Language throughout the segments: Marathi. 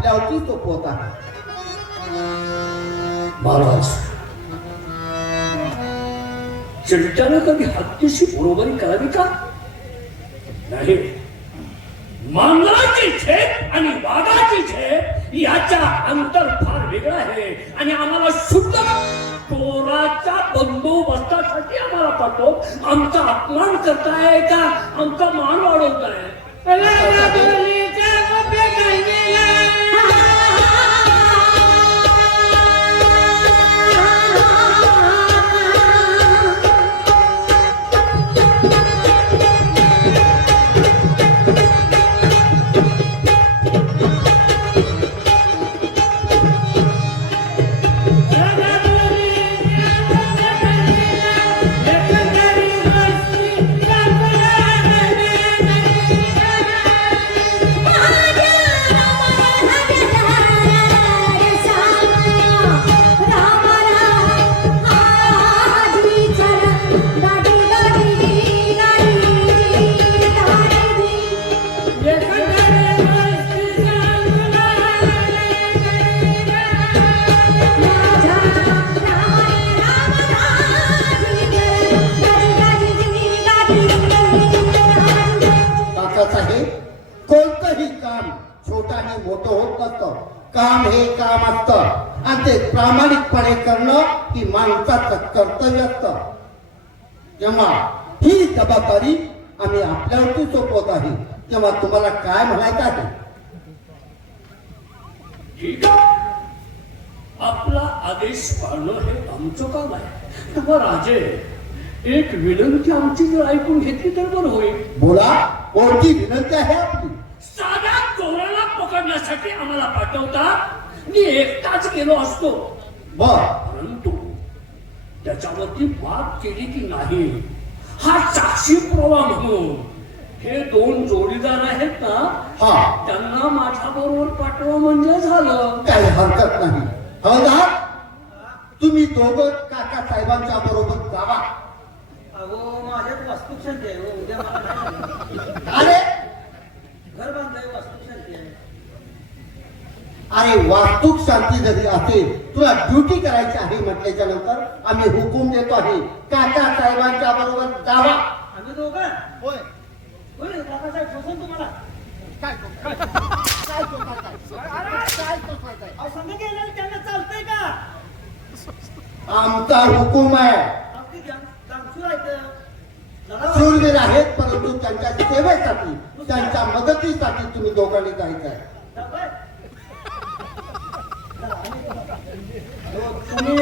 आपल्यावरती सोपवत आहे. महाराज चिलट्यानं कधी हत्तीशी बरोबरी करावी का? नाही. मांजराची झेप आणि वाघाची झेप याच्या अंतर फार वेगळं आहे. आणि आम्हाला शुद्ध चोराच्या बंदोबस्तासाठी आम्हाला पाठव आमचा अपमान करताय का? आमचा मान वाढवताय. काम. छोटाने मोठं होत नसतं. काम हे काम असतं. आणि ते प्रामाणिकपणे करणं ही माणसाचं कर्तव्य असतं. तेव्हा ही जबाबदारी आम्ही आपल्यावरती सोपवत आहे तेव्हा तुम्हाला काय म्हणायचं आहे? आपला आदेश पाळणं हे आमचं काम आहे. तेव्हा राजे एक विनंती आमची जर ऐकून घेतली तर बरं होईल. बोला कोणती विनंती आहे? आपली पकडण्यासाठी आम्हाला पाठवता. मी एकटाच गेलो असतो. परंतु त्याच्यावरती बात केली की नाही? हा साक्षी पुरावा म्हणून. हे दोन जोडीदार आहेत ना हा. त्यांना माझ्या बरोबर पाठवा म्हणजे झालं. काही हरकत नाही. तुम्ही दोघं काका साहेबांच्या बरोबर जावा अहो माझ्यात वास्तूक शांती आहे हो. उद्या मला नाही. अरे घर बांधाय वास्तूक शांती आहे अरे वास्तूक शांती जरी असेल तुला ड्युटी करायची आहे म्हटल्याच्या नंतर आम्ही हुकूम देतो आहे. काका साहेबांच्या बरोबर जावा. आम्ही दोघं? होय. होय. काकासाहेब सोसून तुम्हाला. काय तो- काय तो- काय तो करताय? काय तो करताय? अहो संघ गेलेलं त्यांना चालतंय का? आमचा हुकूम आहे. शूरवीर आहेत परंतु त्यांच्या सेवेसाठी त्यांच्या मदतीसाठी तुम्ही दोघांनी जायचं आहे जातोय? तुम्ही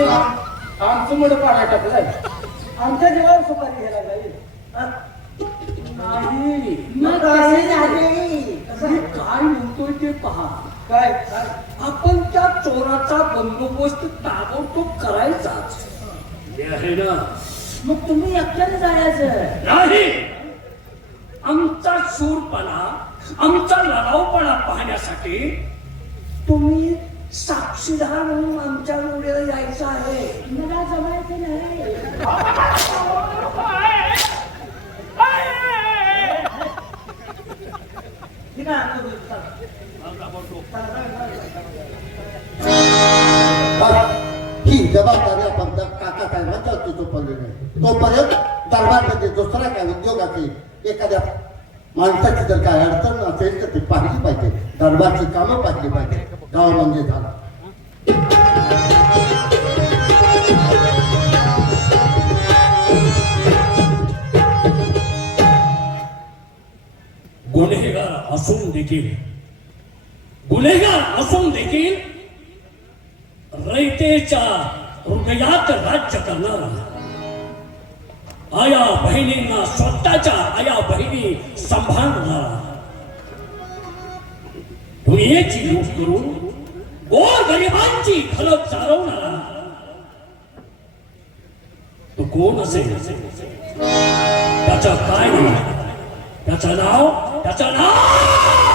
मुलं पाडा टाकलाय आमच्या जीवावर सुपारी घ्यायला जाईल? नाही. मग असे झाले. मी काय म्हणतोय ते पहा. काय? काय? आपण त्या चोराचा बंदोबस्त ताबडतोब करायचाच. हे आहे ना. मग तुम्ही एकट्याने जायचं. नाही. आमचा शूरपणा आमचा लढाऊपणा पाहण्यासाठी तुम्ही साक्षीदार म्हणून आमच्या जोडीला यायचं आहे. मला जमायचं नाही. ही जबाबदारी आपण त्या काका साहेबांच्या आहे तोपर्यंत दरबारमध्ये दुसरा काय उद्योग असेल एखाद्या माणसाची जर काय अडचण असेल तर ती पाहिली पाहिजे. दरबारची कामं पाहिली पाहिजे. गाव म्हणजे झालं गुन्हेगार असून देखील गुन्हेगार असून देखील हृदयात राज्य करणारा आया बहिणींना स्वतःच्या आया बहिणी सांभाळणारा दुनियेची लूट करून गोर गरिबांची खलक चालवणारा तो कोण असेल? त्याचं काय नाव? त्याचं नाव? त्याचं नाव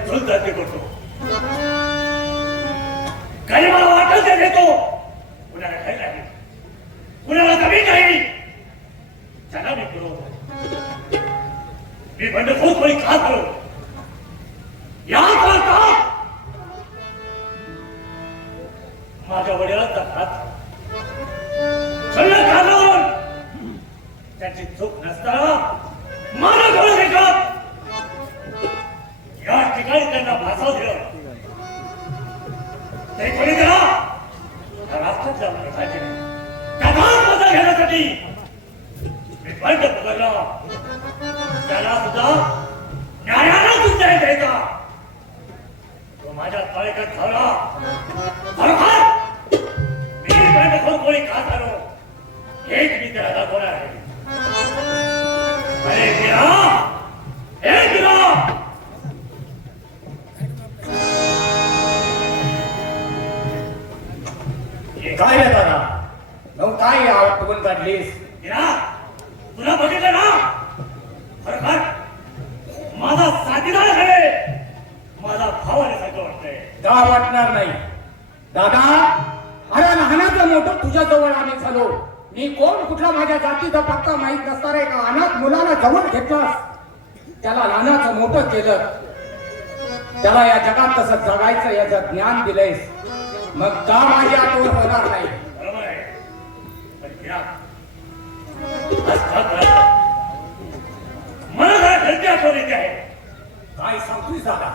गरीबाची चूल चालते करतो. गरीबाला वाटत ते देतो कुणाला काही नाही. कुणाला कमी नाही. त्याला मी पुरवतो. मी बंडखोर कोणी का करू या करता माझ्या वडिलांचा हात सगळं काढून त्याची चूक नसताना गिरा तुला बघितलं ना? बरोबर माझा साथीदार आहे माझा भाव आल्यासारखं वाटतंय. का वाटणार नाही. दादा अरे लहानाचं मोठं तुझ्या जवळ आम्ही झालो. मी कोण कुठला माझ्या जातीचा पत्ता माहीत नसणार आहे का? अनाथ मुलाला जवळ घेतलास. त्याला लहानाचं मोठं केलं. त्याला या जगात कसं जगायचं याचं ज्ञान दिलंयस. मग का माझी आठवण होणार नाही? बरोबर मला येते आहे. काय सांगतोय दादा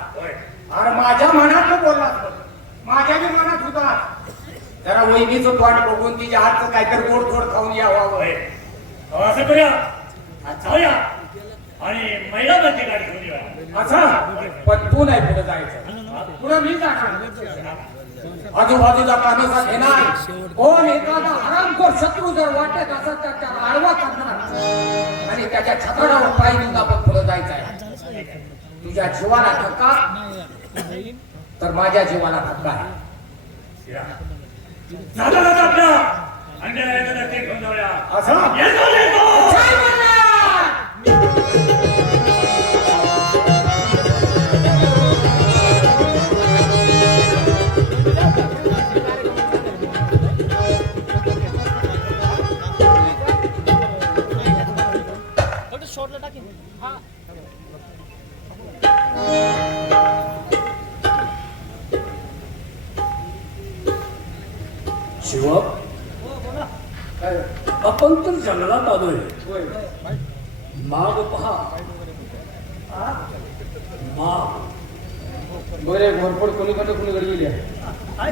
अरे माझ्या मनात बोललास. बघ. माझ्या मनात होता. जरा वहिनीचं तोंड बघून तिच्या हातचं काहीतरी गोड थोड खाऊन यावं अहो, असं करूया. जाऊया. आणि महिला बंदी गाडी घेऊन येऊया. असं पण तू नाही पुढे जायचं. पुढे मी जाणार. आजूबाजूचा कानोसा घेणार. कोण एखादा हरामखोर शत्रू जर वाटत असत तर त्याला आडवा करणार. आणि त्याच्या छतरावर पाय घेऊन आपण पुढे जायचं आहे. तुझ्या जीवाला धक्का. तर माझ्या जीवाला धक्का आहे. असं? काय? आपण तर जंगलात आलोय. माग पहा माग बरे घोरपड कोणीकडे कोणीकडे गेली आहे?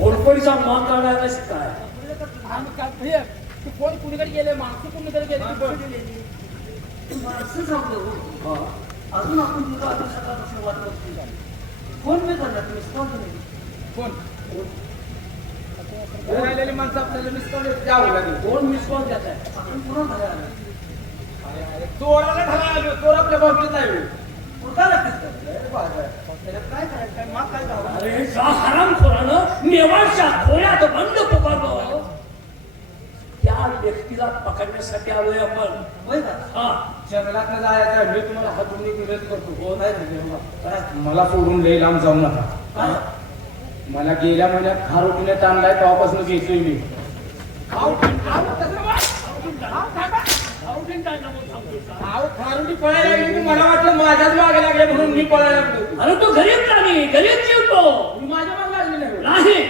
ओळपडीचा माग काढायला काय आम्ही काय हे, तू कोण कुणीकडे गेले माणसं कुणीकडे गेले. माणसं सांगतो. अजून आपण तुला आता सकाळपासून वाट बघतोय. फोन पे करणार तुम्ही कोण राहिलेली माणसं आपल्याला मिस कॉल द्यावं लागेल फोन मिस कॉल देत आहे? आपण पुन्हा घरी आलो चोराला ठरा आलो चोर आपल्या बाबतीत अरे जा नेवाळच्या खोऱ्यात बंद पुकारलो त्या व्यक्तीला पकडण्यासाठी आलोय आपण. हा. जंगलात जायचं मी तुम्हाला हातून विनंती करतो. हो नाही मला सोडून लई लांब जाऊ नका. मला गेल्या महिन्यात खारोटीने आणलाय तेव्हापासून घेतोय मी. अहो खारुटी पळायला लागली की मला वाटलं माझ्याच मागे लागले म्हणून मी पळायला लागलो. अरे तू गरीब प्राणी गरीब जीवतो. मी माझ्या मागे लागली नाही.